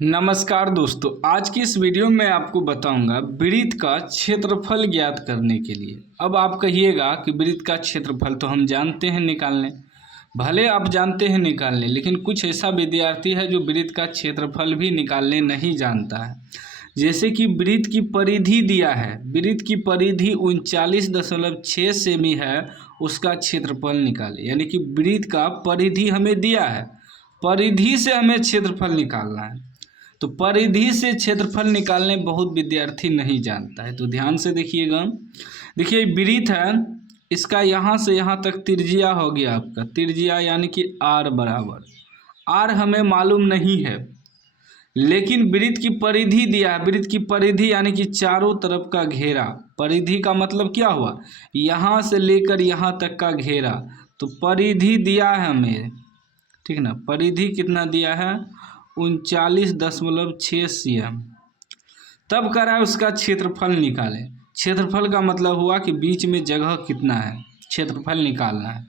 नमस्कार दोस्तों, आज की इस वीडियो में आपको बताऊंगा वृत्त का क्षेत्रफल ज्ञात करने के लिए। अब आप कहिएगा कि वृत्त का क्षेत्रफल तो हम जानते हैं निकालने, भले आप जानते हैं निकालने, लेकिन कुछ ऐसा विद्यार्थी है जो वृत्त का क्षेत्रफल भी निकालने नहीं जानता है। जैसे कि वृत्त की परिधि दिया है, वृत्त की परिधि 39.6 सेमी है, उसका क्षेत्रफल निकालें। यानी कि वृत्त का परिधि हमें दिया है, परिधि से हमें क्षेत्रफल निकालना है। तो परिधि से क्षेत्रफल निकालने बहुत विद्यार्थी नहीं जानता है, तो ध्यान से देखिएगा। देखिए वृत्त है, इसका यहाँ से यहाँ तक त्रिज्या हो गया आपका त्रिज्या, यानी कि आर बराबर आर हमें मालूम नहीं है, लेकिन वृत्त की परिधि दिया है। वृत्त की परिधि यानी कि चारों तरफ का घेरा। परिधि का मतलब क्या हुआ, यहाँ से लेकर यहाँ तक का घेरा। तो परिधि दिया है हमें, ठीक ना। परिधि कितना दिया है, 39.6 cm। तब कह रहा है उसका क्षेत्रफल निकालें। क्षेत्रफल का मतलब हुआ कि बीच में जगह कितना है, क्षेत्रफल निकालना है।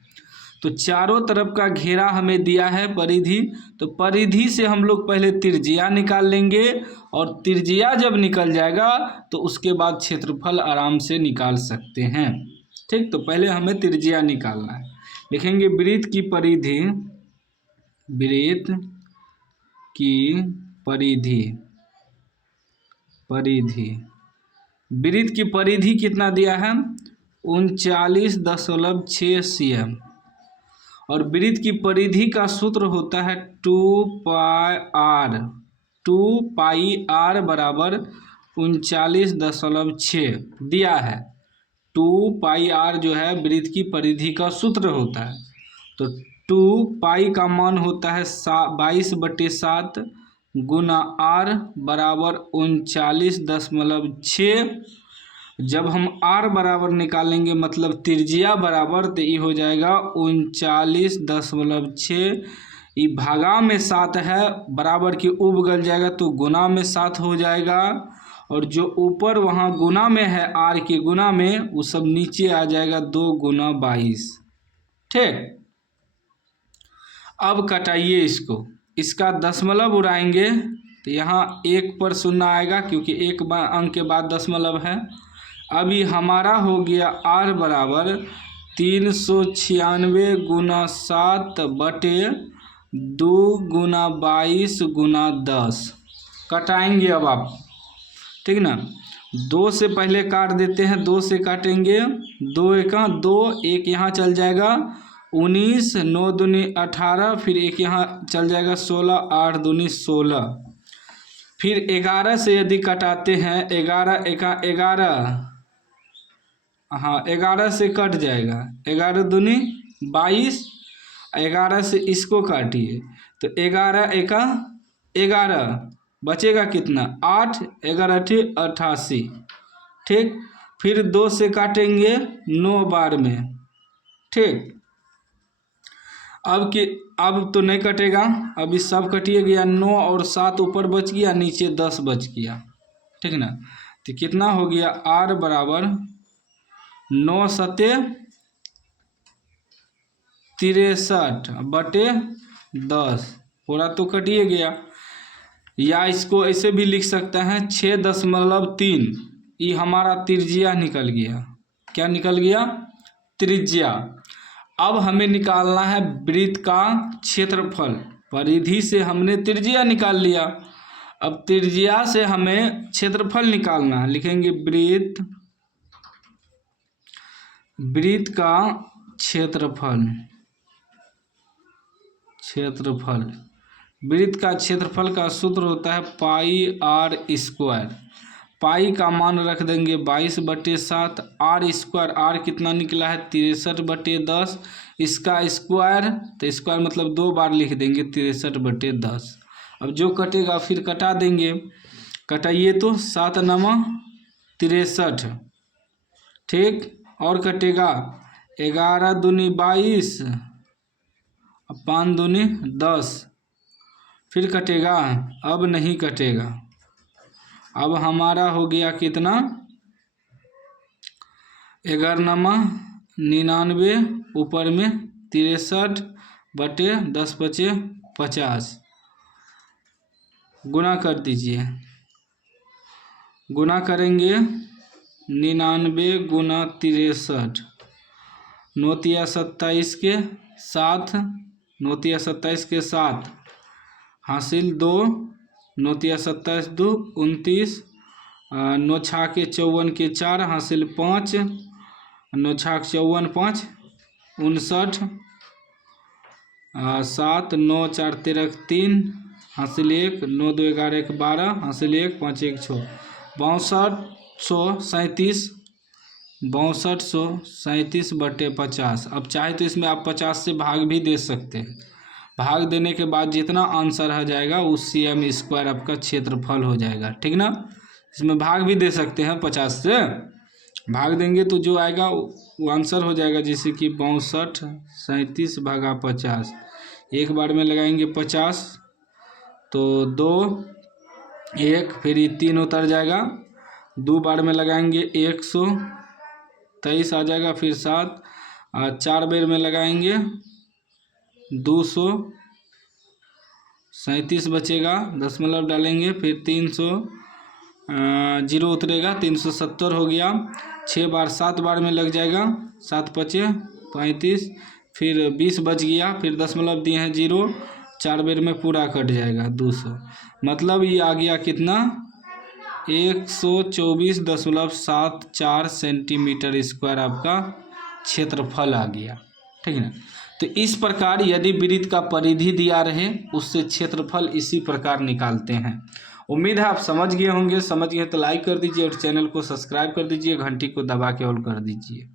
तो चारों तरफ का घेरा हमें दिया है परिधि, तो परिधि से हम लोग पहले त्रिज्या निकाल लेंगे, और त्रिज्या जब निकल जाएगा तो उसके बाद क्षेत्रफल आराम से निकाल सकते हैं। ठीक, तो पहले हमें त्रिज्या निकालना है। लिखेंगे वृत्त की परिधि, वृत्त की परिधि, वृत्त की परिधि कितना दिया है, 39.6 cm। और वृत्त की परिधि का सूत्र होता है 2πr बराबर 39.6 दिया है। 2πr जो है वृत्त की परिधि का सूत्र होता है। तो 2π का मान होता है 22/7 गुना r बराबर 39.6। जब हम r बराबर निकालेंगे मतलब त्रिज्या बराबर, तो ये हो जाएगा 39.6। ये भागा में 7 है, बराबर की उबगल जाएगा तो गुना में 7 हो जाएगा, और जो ऊपर वहाँ गुना में है r के गुना में, वो सब नीचे आ जाएगा 2 गुना 22। ठीक, अब कटाइए इसको, इसका दशमलव उड़ाएंगे तो यहाँ 1 पर 0 आएगा, क्योंकि एक अंक के बाद दशमलव है। अभी हमारा हो गया r बराबर 396 गुना 7 बटे 2 गुना 22 गुना 10। कटाएंगे अब आप, ठीक ना। 2 से पहले काट देते हैं, 2 से काटेंगे, 2 एका 2, 1 यहाँ चल जाएगा 19, 9 दूनी 18, फिर 1 यहाँ चल जाएगा 16, 8 दूनी 16। फिर 11 से यदि कटाते हैं, 11 एका 11, हाँ 11 से कट जाएगा, 11 दूनी 22, 11 से इसको काटिए तो 11 एका 11, बचेगा कितना 8, 11 88। ठीक, फिर 2 से काटेंगे 9 बार में। ठीक, अब तो नहीं कटेगा, अभी सब कटिए गया, 9 और 7 ऊपर बच गया, नीचे 10 बच गया। ठीक ना, तो कितना हो गया, r बराबर 9 सते 63 बटे 10, पूरा तो कटिए गया। या इसको ऐसे भी लिख सकते हैं 6.3। ये हमारा त्रिज्या निकल गया। क्या निकल गया, त्रिज्या। अब हमें निकालना है वृत्त का क्षेत्रफल। परिधि से हमने त्रिज्या निकाल लिया, अब त्रिज्या से हमें क्षेत्रफल निकालना है। लिखेंगे वृत्त का क्षेत्रफल, वृत्त का क्षेत्रफल का सूत्र होता है πr²। पाई का मान रख देंगे 22/7, r स्क्वायर, r कितना निकला है 63/10, इसका स्क्वायर, तो स्क्वायर मतलब 2 बार लिख देंगे 63/10। अब जो कटेगा फिर कटा देंगे, कटाइए तो 7 9 63। ठीक, और कटेगा 11 दूनी 22, 5 दूनी 10, फिर कटेगा, अब नहीं कटेगा। अब हमारा हो गया कितना, 11 9 99, ऊपर में 63 बटे 10 बचे 50। गुना कर दीजिए। गुना करेंगे 99 गुना 63, 9 27 के साथ, 9 27 के साथ हासिल 2, 9 27 2 29, 9 छाक 54 के 4 हासिल 5, 9 छाक 54 5 59, 7 9 4 13 3 हासिल 1, 9 2 11 1 12 हासिल 1, 5 1 6, 6237, 6237 बटे 50। अब चाहे तो इसमें आप 50 से भाग भी दे सकते हैं। भाग देने के बाद जितना आंसर आ जाएगा उस cm² आपका क्षेत्रफल हो जाएगा, ठीक ना। इसमें भाग भी दे सकते हैं, 50 से भाग देंगे तो जो आएगा वो आंसर हो जाएगा। जैसे कि 6237 भागा 50, एक बार में लगाएंगे 50 तो 2 1, फिर ये 3 उतर जाएगा, 2 बार में लगाएंगे 123 आ जाएगा, फिर 7, 4 बार में लगाएंगे 237 बचेगा, दशमलव डालेंगे, फिर 300 जीरो उतरेगा, 370 हो गया। 6 बार 7 बार में लग जाएगा, 7 5 35, फिर 20 बच गया, फिर दशमलव दिए हैं 0, 4 बार में पूरा कट जाएगा 200। मतलब ये आ गया कितना, 124.74 सेंटीमीटर² आपका क्षेत्रफल आ गया, ठीक है ना। तो इस प्रकार यदि वृत्त का परिधि दिया रहे उससे क्षेत्रफल इसी प्रकार निकालते हैं। उम्मीद है आप समझ गए होंगे। समझ गए तो लाइक कर दीजिए और चैनल को सब्सक्राइब कर दीजिए, घंटी को दबा के ऑल कर दीजिए।